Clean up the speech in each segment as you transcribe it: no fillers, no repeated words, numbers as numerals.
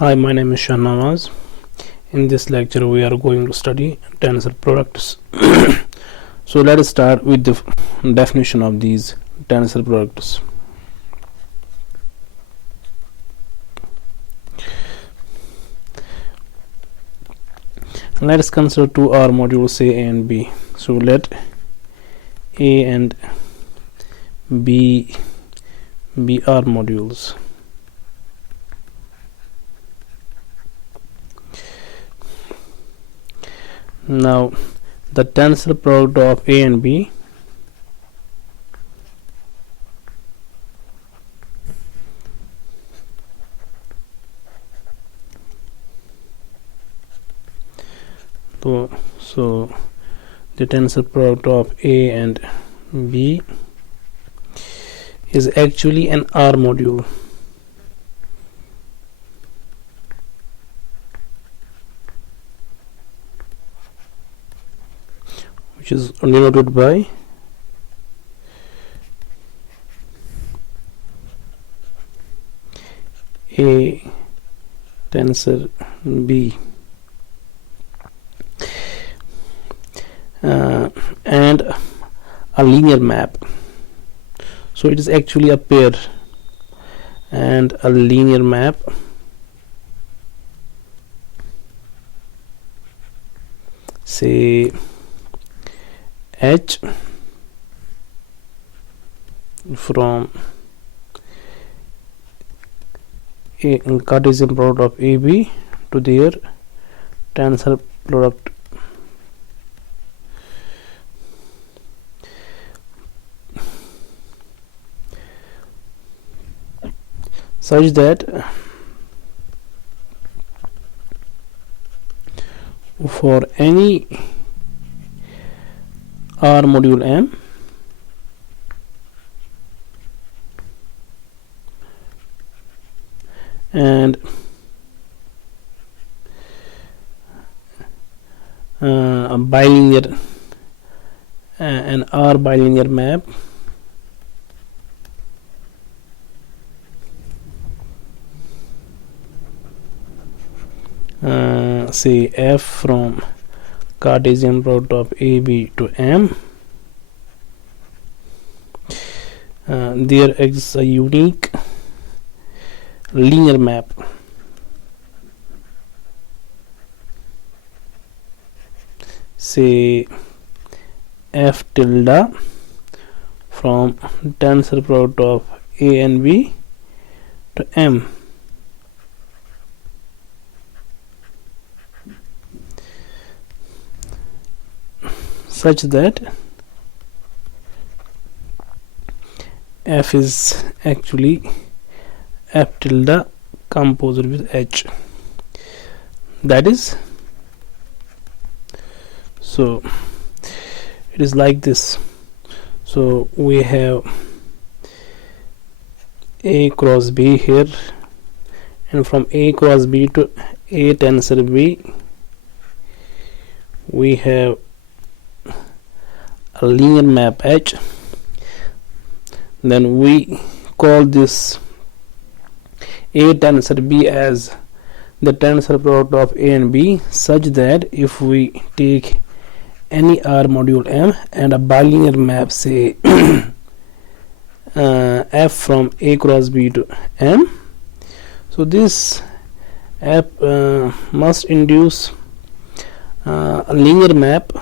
Hi, my name is Shahnawaz. In this lecture, we are going to study tensor products. So let us start with the definition of these tensor products. Let us consider two R modules A and B. So let A and B be R modules. Now the tensor product of A and B so the tensor product of A and B is actually an R module, which is denoted by A tensor B, and a linear map. So it is actually a pair and a linear map say H from a Cartesian product of AB to their tensor product such that for any R module M and a bilinear an R bilinear map say F from Cartesian product of AB to M, there exists a unique linear map say F tilde from tensor product of A and B to M, such that F is actually F tilde composed with H. That is, so it is like this. So we have A cross B here, and from A cross B to A tensor B we have a linear map H. Then we call this A tensor B as the tensor product of A and B, such that if we take any R module M and a bilinear map say F from A cross B to M, so this F must induce a linear map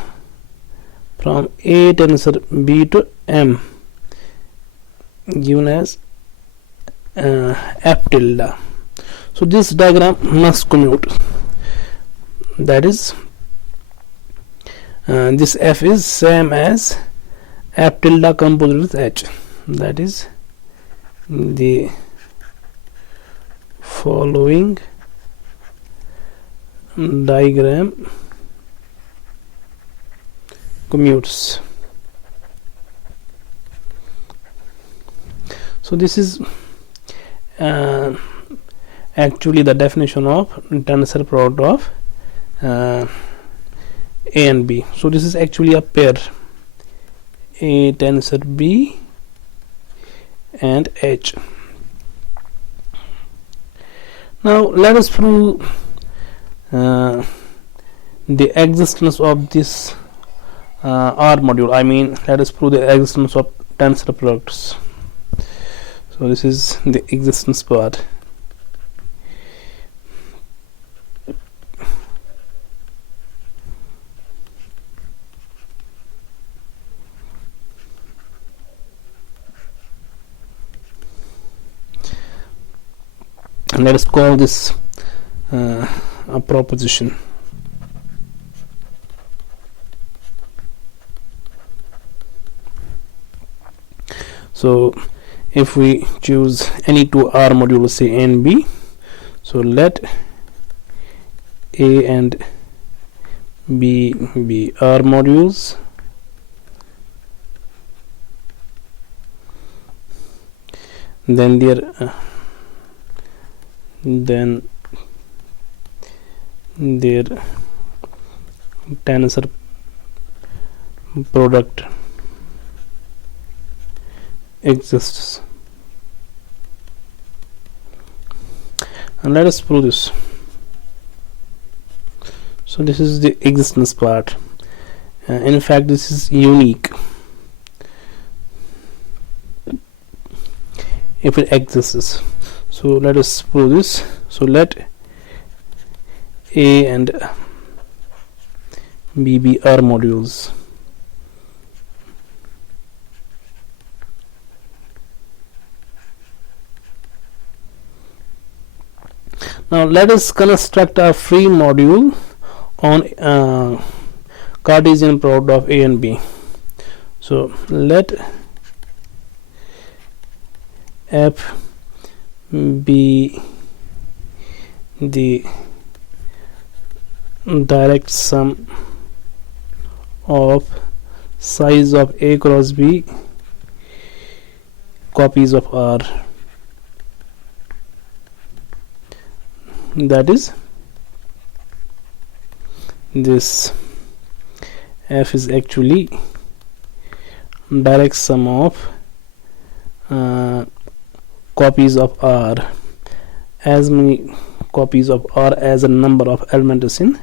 from A tensor B to M given as F tilde. So this diagram must commute, that is this F is same as F tilde composed with H. That is the following diagram commutes. So this is actually the definition of tensor product of A and B. So this is actually a pair, A tensor B and H. Now let us prove the existence of this R module. I mean, let us prove the existence of tensor products. So this is the existence part. And let us call this a proposition. So if we choose any two R modules, say A and B, so let A and B be R modules, then their tensor product exists. And let us prove this. So this is the existence part. In fact, this is unique if it exists. So let us prove this. So let A and B be R modules. Now let us construct a free module on Cartesian product of A and B. So let F be the direct sum of size of A cross B copies of R. That is, this F is actually direct sum of copies of R, as many copies of R as a number of elements in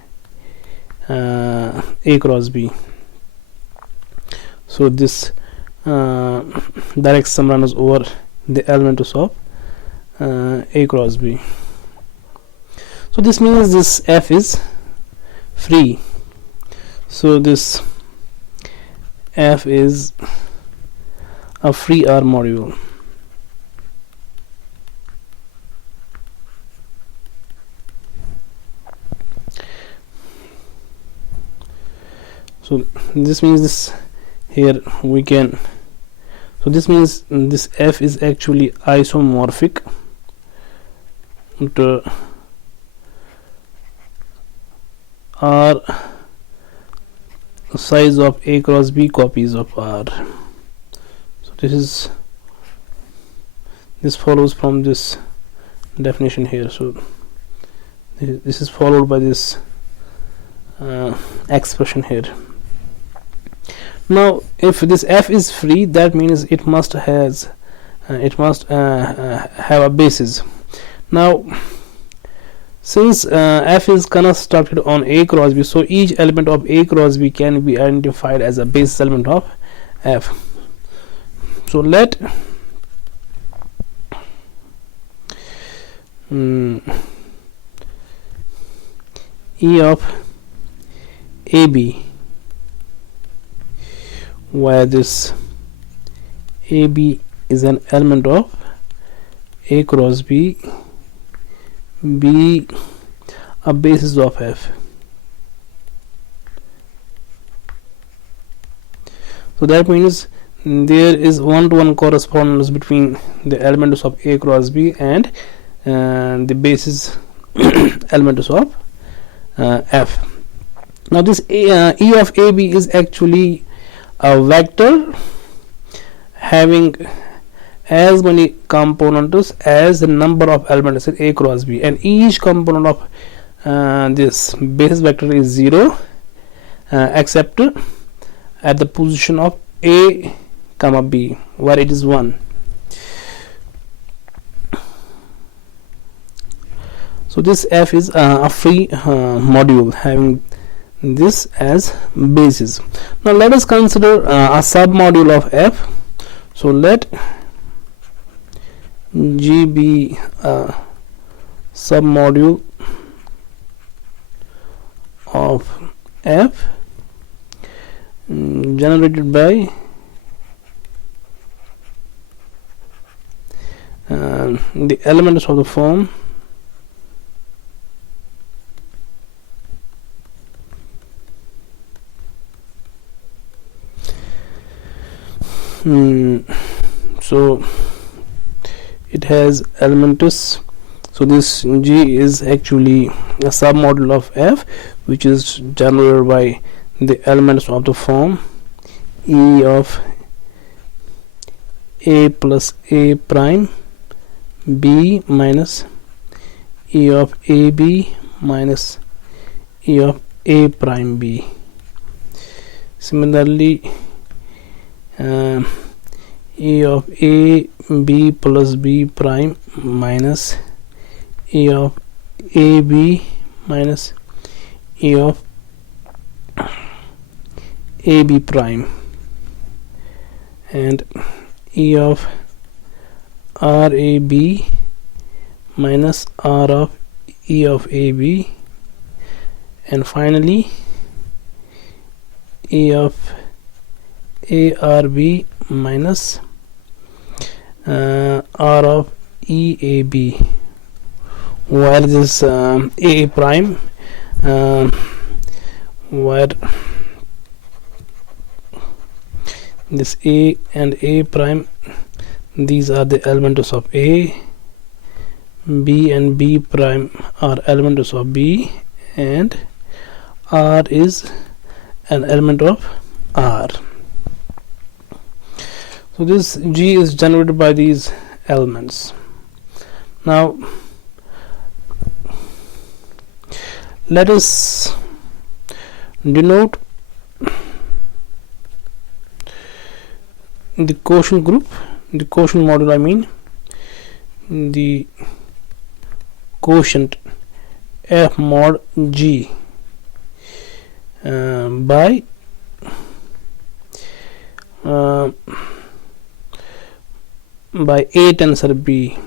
A cross B. So this direct sum runs over the elements of A cross B. So this means this F is free. So this F is a free R module. So this means this here we can, so this means this F is actually isomorphic to R size of A cross B copies of R. So this follows from this definition here. So this is followed by this expression here. Now if this F is free, that means it must have a basis. Now since F is constructed on A cross B, so each element of A cross B can be identified as a basis element of F. So let E of AB, where this AB is an element of A cross B, be a basis of F. So that means there is one-to-one correspondence between the elements of A cross B and the basis elements of F. Now this E of AB is actually a vector having as many components as the number of elements in A cross B, and each component of this basis vector is 0 except at the position of A comma B, where it is 1. So this F is a free module having this as basis. Now let us consider a submodule of F. So let G be a submodule of F generated by the elements of the form so it has elements. So this G is actually a submodule of F, which is generated by the elements of the form E of A plus A prime B minus E of AB minus E of A prime B. Similarly, E of A B plus B prime minus E of AB minus E of AB prime, and E of RAB minus R of E of AB, and finally E of ARB minus R of EAB, where this A prime where this A and A prime, these are the elements of A, B and B prime are elements of B, and R is an element of R. So this G is generated by these elements. Now let us denote the quotient group, the quotient module, I mean the quotient F mod G by A tensor B.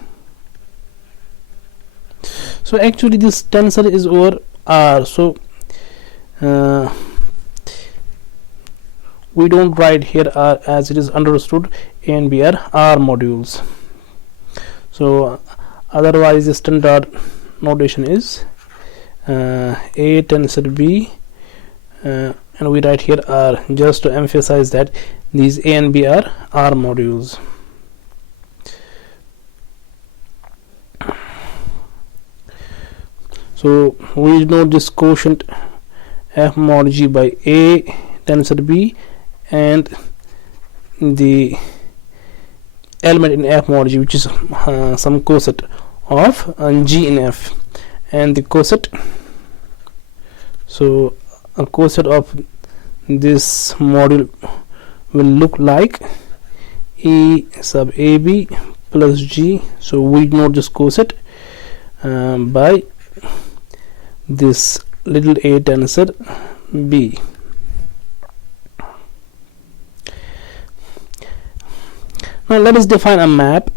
So actually this tensor is over R, so we don't write here R, as it is understood A and B are R modules. So otherwise the standard notation is A tensor B, and we write here R just to emphasize that these A and B are R modules. So we denote this quotient F mod G by A tensor B and the element in F mod G, which is some coset of G in F, and the coset, so a coset of this module will look like E sub AB plus G. So we denote this coset by this little a tensor B. Now let us define a map.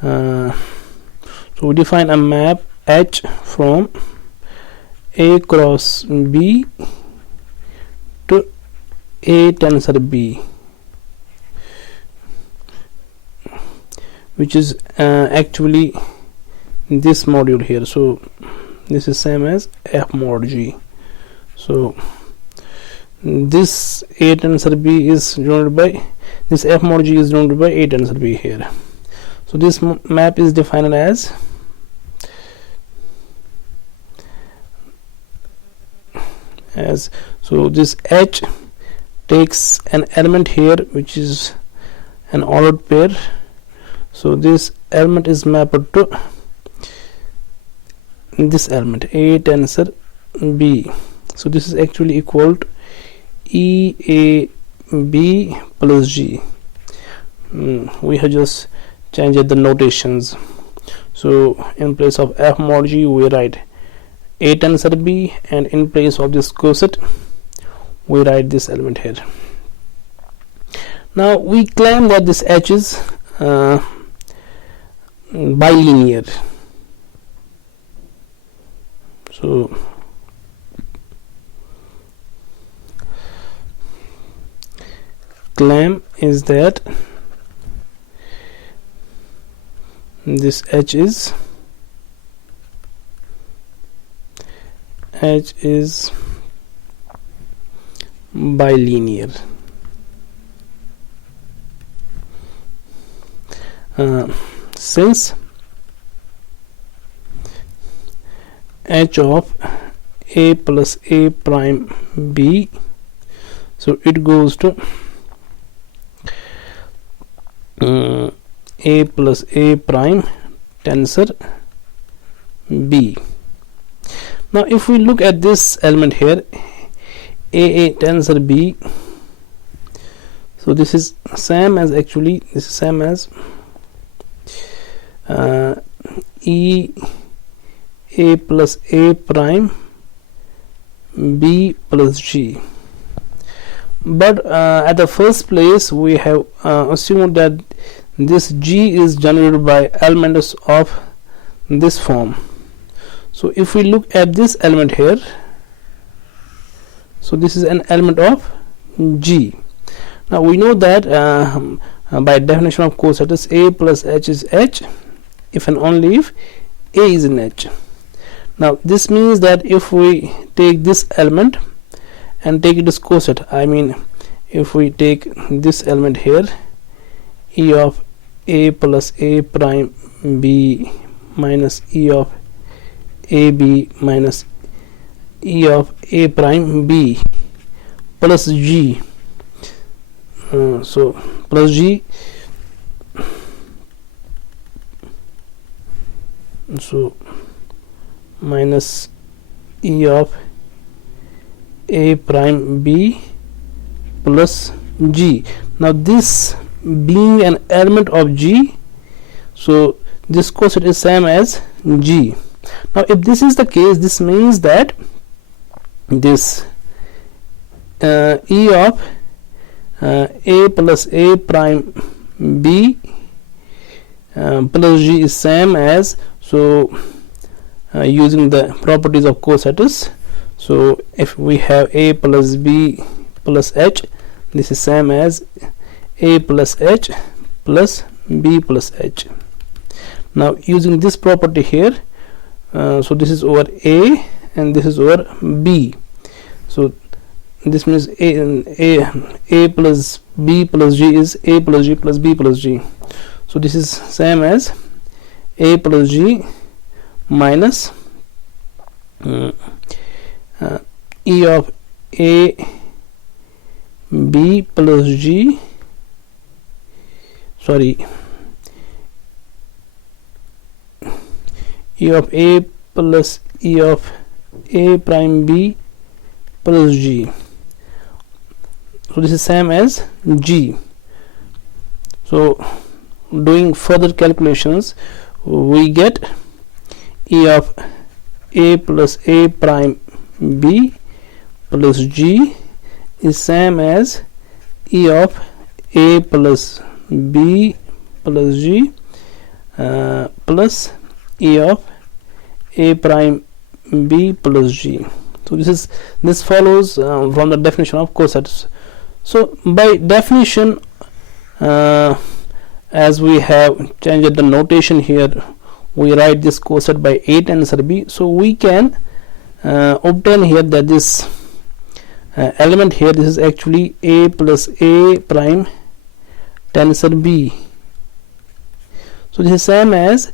So we define a map H from A cross B to A tensor B, which is actually this module here. So this is same as F mod G. So this A tensor B is denoted by this F mod G is denoted by A tensor B here. So this map is defined as so this H takes an element here which is an ordered pair. So this element is mapped to this element A tensor B. So this is actually equal to EAB plus G. We have just changed the notations. So in place of F mod G we write A tensor B, and in place of this coset we write this element here. Now we claim that this H is bilinear. So claim is that this H is bilinear. Since H of A plus A prime B, so it goes to A plus A prime tensor B. Now if we look at this element here, A tensor B, so this is same as E A plus A prime B plus G. But at the first place we have assumed that this G is generated by elements of this form. So if we look at this element here, so this is an element of G. Now we know that by definition of cosets, A plus H is H if and only if A is in H. Now this means that if we take this element and take it as coset, I mean if we take this element here, E of A plus A prime B minus E of AB minus E of A prime B plus G, so plus G, so minus E of A prime B plus G. Now this being an element of G, so this coset is same as G. Now if this is the case, this means that this E of A plus A prime B plus G is same as, so using the properties of cosets, so if we have A plus B plus H, this is same as A plus H plus B plus H. Now using this property here, so this is over A and this is over B, so this means A plus B plus G is A plus G plus B plus G. So this is same as A plus G minus E of A B plus G, sorry, E of A plus E of A prime B plus G. So this is same as G. So doing further calculations, we get E of A plus A prime B plus G is same as E of A plus B plus G plus E of A prime B plus G. So this follows from the definition of cosets. So by definition, as we have changed the notation here, we write this coset by A tensor B, so we can obtain here that this element here, this is actually A plus A prime tensor B. So this is same as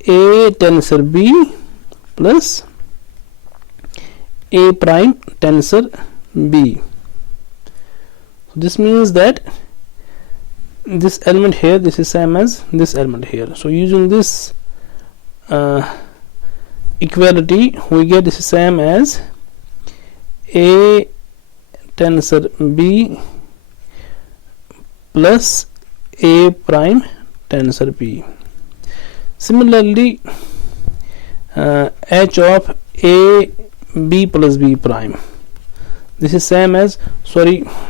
A tensor B plus A prime tensor B. So this means that this element here, this is same as this element here. So using this equality, we get this is same as A tensor B plus A prime tensor B. Similarly, H of A B plus B prime, this is same as,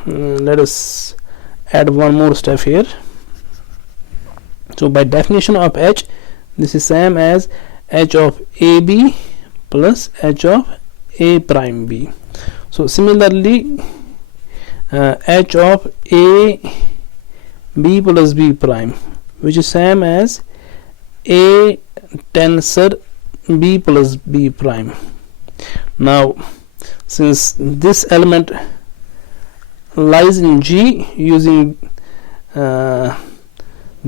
let us add one more step here. So by definition of H, this is same as H of AB plus H of A prime B. So similarly, H of A B plus B prime, which is same as A tensor B plus B prime. Now since this element lies in G, using the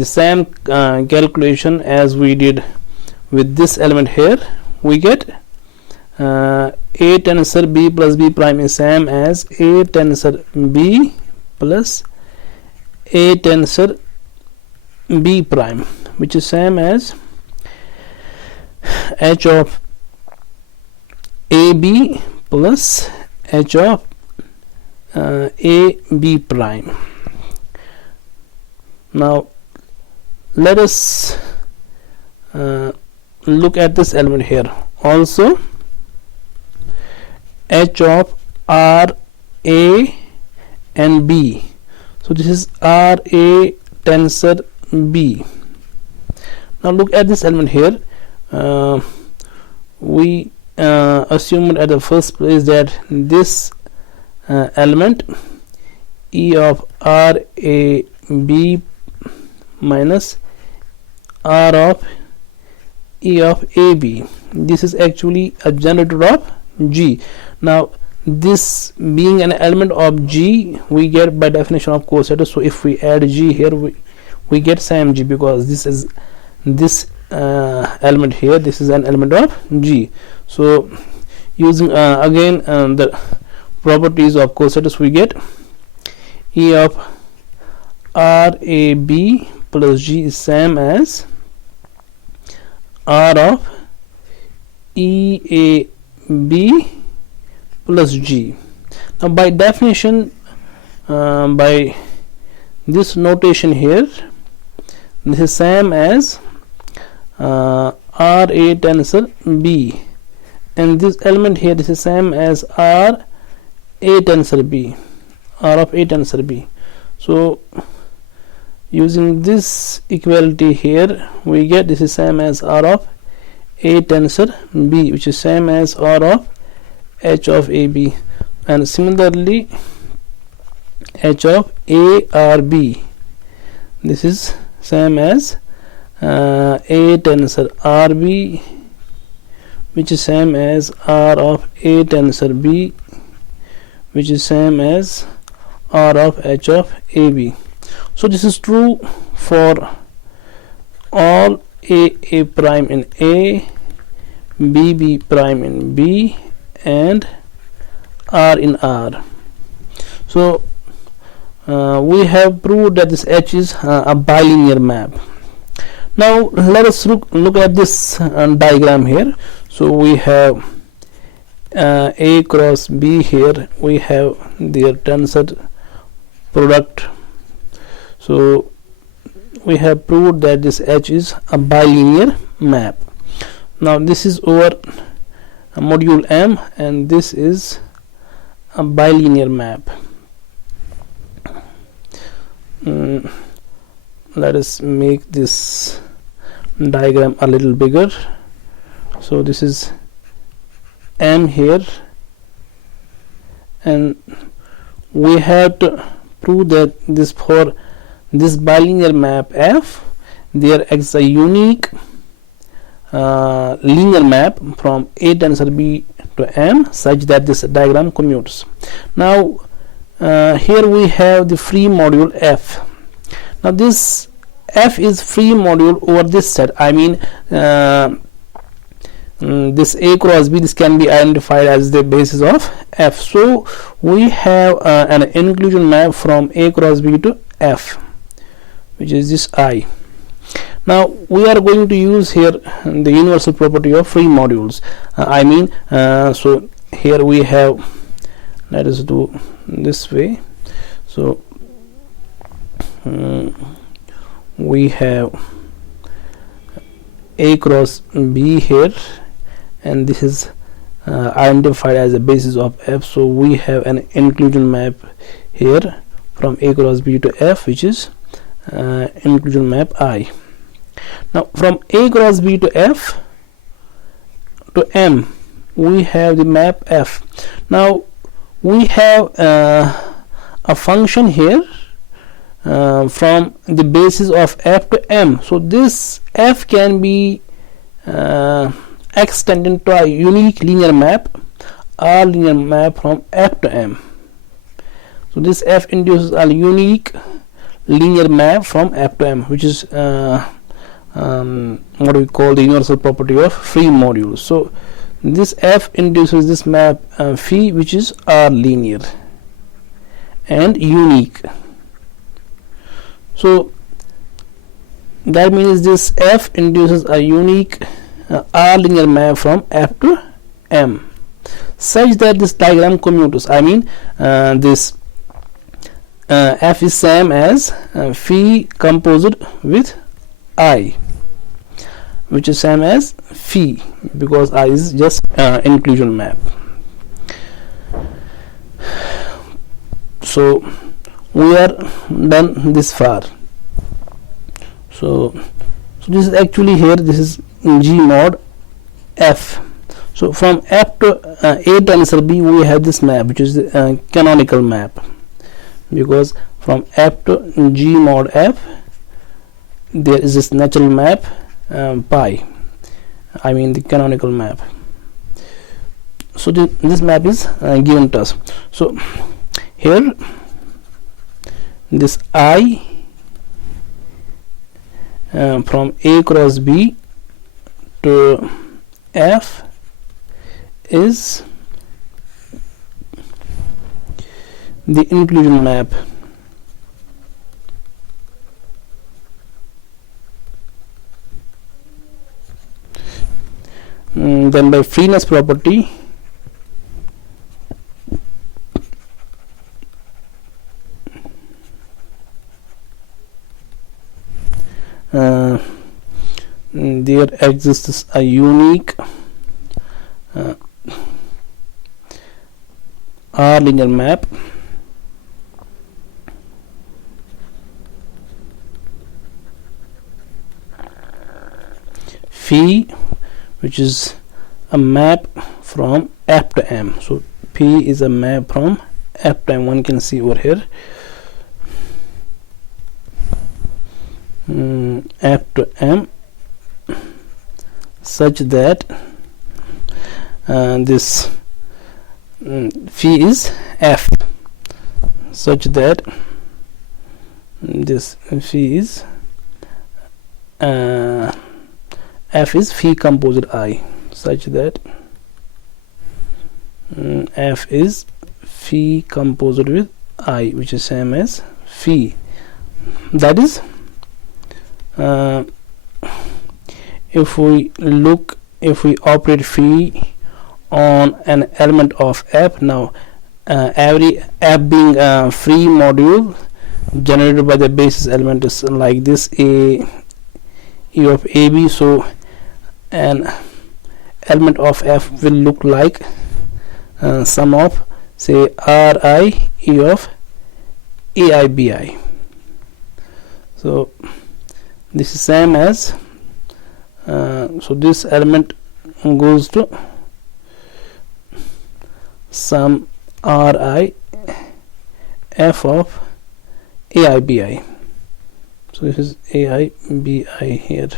same calculation as we did with this element here, we get A tensor B plus B prime is same as A tensor B plus A tensor B prime, which is same as H of AB plus H of AB prime. Now let us look at this element here. Also, H of R A and B. So this is R A tensor B. Now look at this element here. We assumed at the first place that this element E of R A B minus R of E of A B, this is actually a generator of G. Now this being an element of G, we get by definition of Coset. So if we add G here, we get same G, because this is this element here, this is an element of G. So using again the properties of Coset, we get E of R A B plus G is same as R of E A B plus G. Now by definition, by this notation here, this is same as R A tensor B, and this element here, this is same as R A tensor B, R of A tensor B. So using this equality here, we get this is same as R of A tensor B, which is same as R of H of AB, and similarly H of A R B, this is same as A tensor RB, which is same as R of A tensor B, which is same as R of H of AB. So this is true for all A prime in A, B prime in B, and R in R. So we have proved that this H is a bilinear map. Now let us look at this diagram here. So we have A cross B here, we have their tensor product. So we have proved that this H is a bilinear map. Now this is over module M, and this is a bilinear map. Let us make this diagram a little bigger. So this is M here, and we have to prove that this for this bilinear map F, there exists a unique linear map from A tensor B to M such that this diagram commutes. Now here we have the free module F. Now this F is free module over this set. I mean this A cross B, this can be identified as the basis of F. So we have an inclusion map from A cross B to F, which is this I. Now we are going to use here the universal property of free modules. So here we have, let us do this way. So we have A cross B here, and this is identified as a basis of F. So we have an inclusion map here from A cross B to F, which is inclusion map I. Now from A cross B to F to M, we have the map F. Now we have a function here from the basis of F to M. So this F can be extended to a unique linear map, R linear map from F to M. So this F induces a unique linear map from F to M, which is what we call the universal property of free modules. So this F induces this map phi, which is R linear and unique. So that means this F induces a unique R linear map from F to M, such that this diagram commutes. I mean this F is same as phi composed with I, which is same as phi, because I is just inclusion map. So we are done this far. So this is actually here, this is G mod F. So from F to A tensor B, we have this map, which is the canonical map, because from F to G mod F there is this natural map pi, I mean the canonical map. So this map is given to us. So here this I from A cross B to F is the inclusion map. Then by freeness property, there exists a unique R linear map phi, which is a map from F to M. So P is a map from F to M. One can see over here F to M, such that this phi is F, such that this phi is F is phi composite I, such that F is phi composite with I, which is same as phi. That is, if we operate phi on an element of F, now every F being a free module generated by the basis element is like this, A E of AB. So an element of F will look like sum of, say, Ri E of Ai Bi. So this is same as so this element goes to sum Ri F of Ai Bi. So this is Ai Bi here.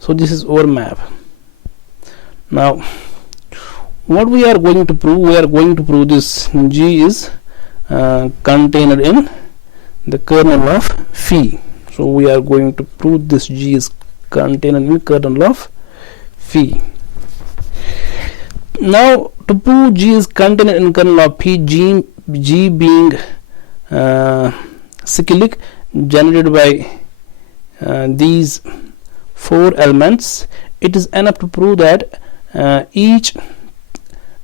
So this is our map. Now what we are going to prove, we are going to prove this G is contained in the kernel of phi. So we are going to prove this G is contained in the kernel of phi. Now to prove G is contained in kernel of phi, G being cyclic, generated by these four elements, it is enough to prove that each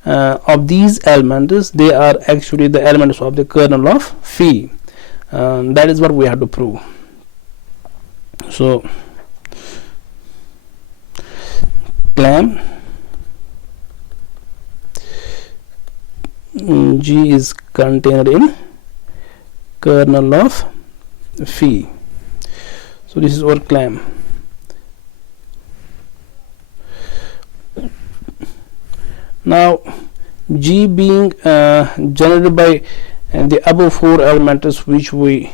of these elements, they are actually the elements of the kernel of phi. That is what we have to prove. So claim G is contained in kernel of phi. So this is our claim. Now G being generated by the above four elements which we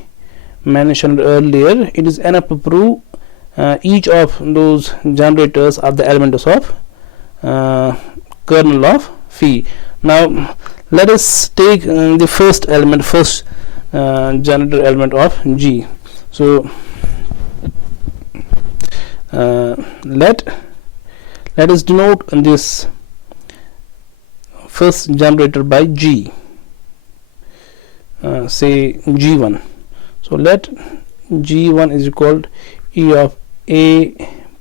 mentioned earlier, it is enough to prove each of those generators are the elements of kernel of phi. Now let us take the first generator element of G. So let us denote this first generator by G, say G1. So let G1 is equal to E of A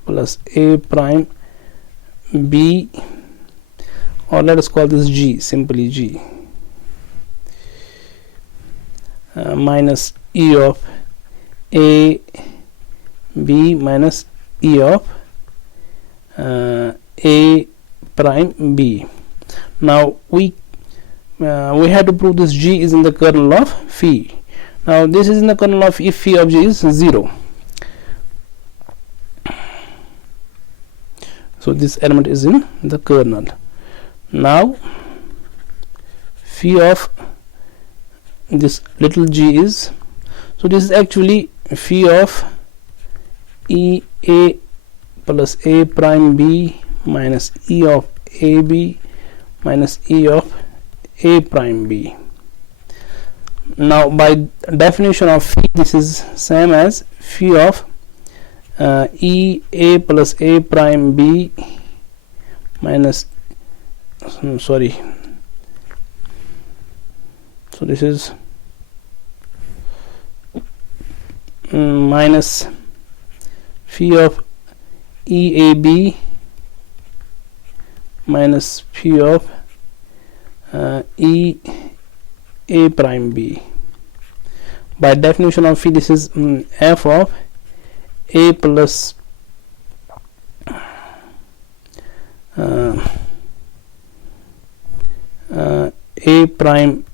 plus A prime B, or let us call this G, simply G, minus E of A B minus E of A prime B. Now we have to prove this G is in the kernel of phi. Now this is in the kernel of if phi of G is 0. So this element is in the kernel. Now phi of this little g is, so this is actually phi of E A plus A prime B minus E of A B minus E of A prime B. Now by definition of phi, this is same as phi of E A plus A prime B minus so this is minus phi of EAB minus phi of E A prime B. By definition of phi, this is f of A plus A prime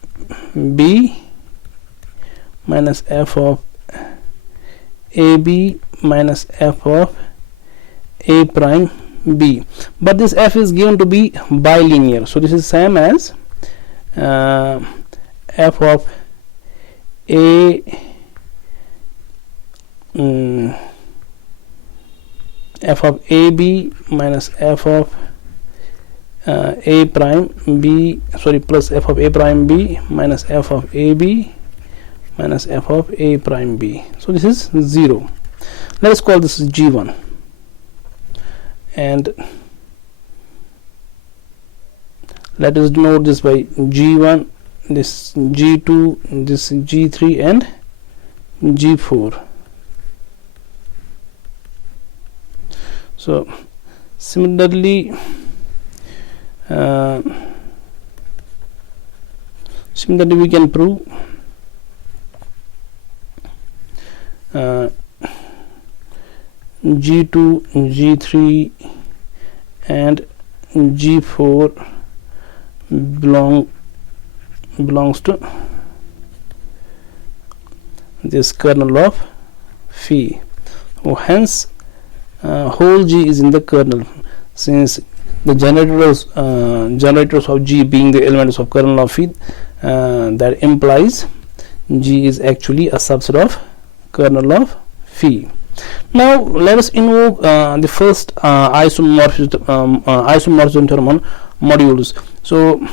B minus f of AB minus f of A prime B. But this f is given to be bilinear, so this is same as f of A f of AB minus f of A prime B, plus f of A prime B minus f of AB minus f of A prime B. So this is 0. Let us call this G1, and let us denote this by G1, this G2, this G3 and G4. So similarly we can prove G2, G3 and G4 belongs to this kernel of phi. Hence whole G is in the kernel, since the generators of G being the elements of kernel of phi, that implies G is actually a subset of kernel of phi. Now let us invoke the first isomorphism theorem on modules. So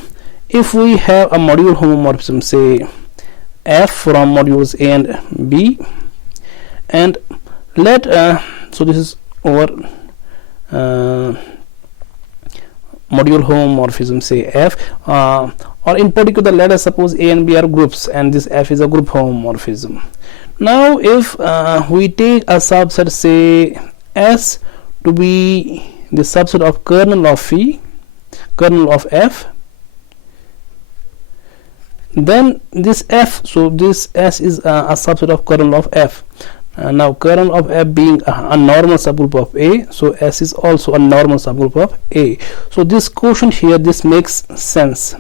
if we have a module homomorphism, say F from modules A and B, and let so this is our module homomorphism, say F, or in particular let us suppose A and B are groups and this F is a group homomorphism. Now if we take a subset, say S, to be the subset of kernel of phi, kernel of F, then this f, so this s is a subset of kernel of f. Now kernel of f being a normal subgroup of A, so S is also a normal subgroup of A. So this quotient here, this makes sense.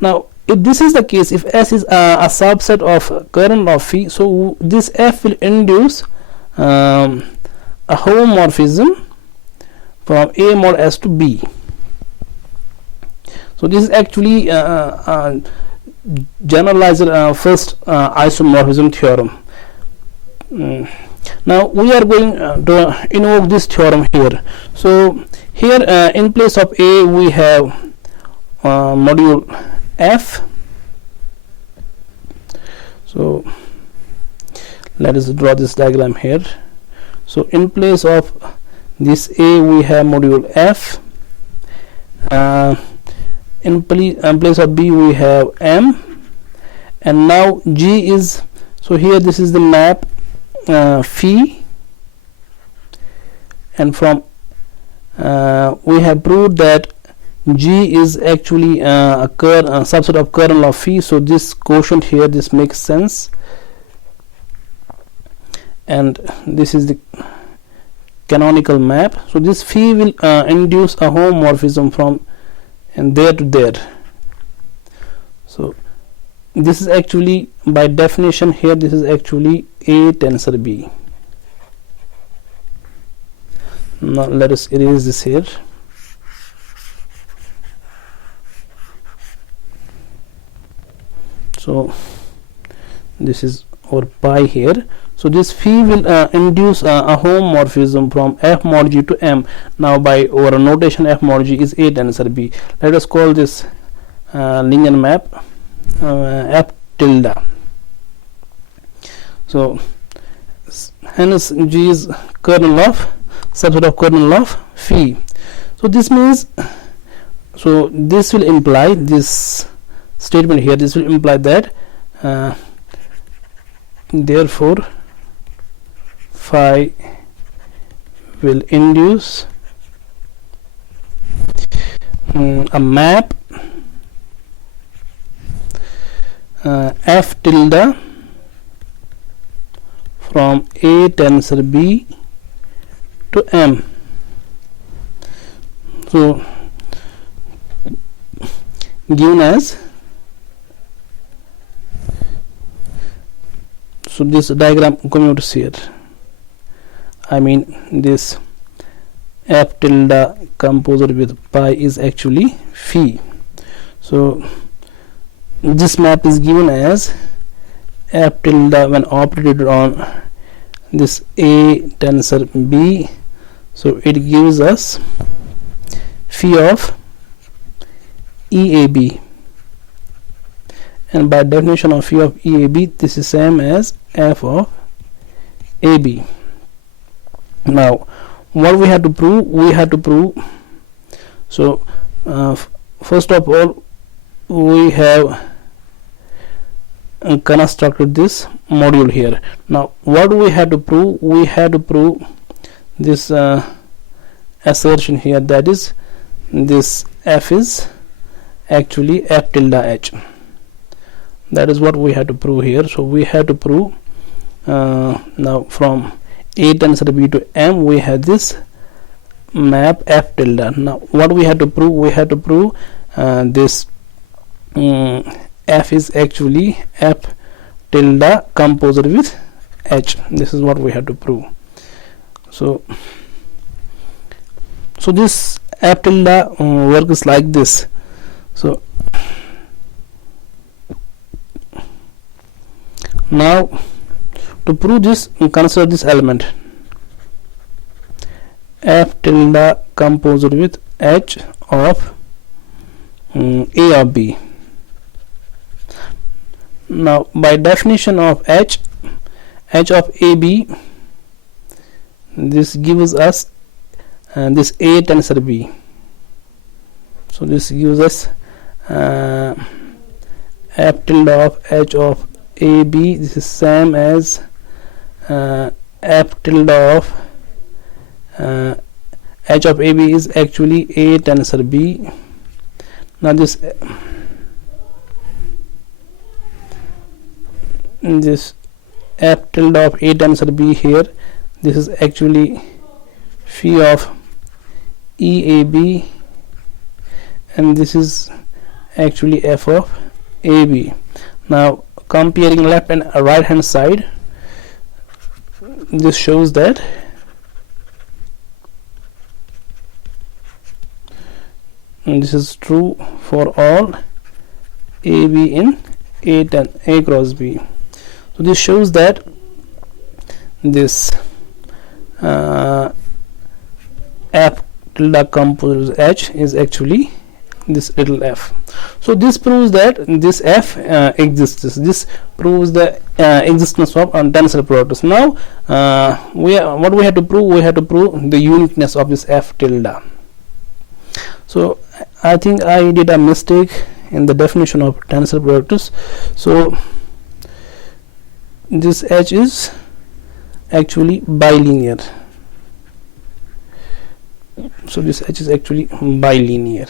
Now if this is the case, if S is a subset of kernel of phi, so this F will induce a homomorphism from A mod S to B. So this is actually generalized first isomorphism theorem. Now we are going to invoke this theorem here. So here in place of A we have module F. So let us draw this diagram here. So in place of this A we have module F. In place of B we have M, and now G is, so here this is the map phi, and from we have proved that G is actually a subset of kernel of phi, so this quotient here, this makes sense, and this is the canonical map. So this phi will induce a homomorphism from and there to there. So this is actually, by definition here, this is actually A tensor B. Now let us erase this here. So this is our pi here. So this phi will induce a homomorphism from F mod G to M. Now by our notation, F mod G is A tensor B. Let us call this linear map F tilde. So hence G is kernel of, subset of kernel of phi. So this means, so this will imply, this statement here, this will imply that therefore phi will induce a map F tilde from A tensor B to M. So given as, so this diagram commutes here, I mean this F tilde composed with pi is actually phi. So this map is given as F tilde when operated on this A tensor B, so it gives us phi of EAB, and by definition of phi of EAB, this is same as F of AB. Now what we have to prove, so first of all we have constructed this module here. Now what we have to prove, we have to prove this assertion here, that is this F is actually F tilde H. That is what we have to prove here. So we have to prove now from A tensor B to M we have this map F tilde. Now what we have to prove, we have to prove this F is actually F tilde composed with H. This is what we have to prove. So this F tilde works like this. So now to prove this, consider this element F tilde composed with H of A of B. Now by definition of H of AB, this gives us this A tensor B. So this gives us F tilde of H of AB. This is same as F tilde of H of AB is actually A tensor B. Now this this f tilde of A tensor B here, this is actually phi of EAB, and this is actually f of AB. Now comparing left and right hand side, this shows that this is true for all AB in A cross B. So this shows that this f tilde composite H is actually this little f. So this proves that this f exists. This proves the existence of tensor products. Now what we have to prove? We have to prove the uniqueness of this f tilde. So I think I did a mistake in the definition of tensor products. So this H is actually bilinear. So this H is actually bilinear.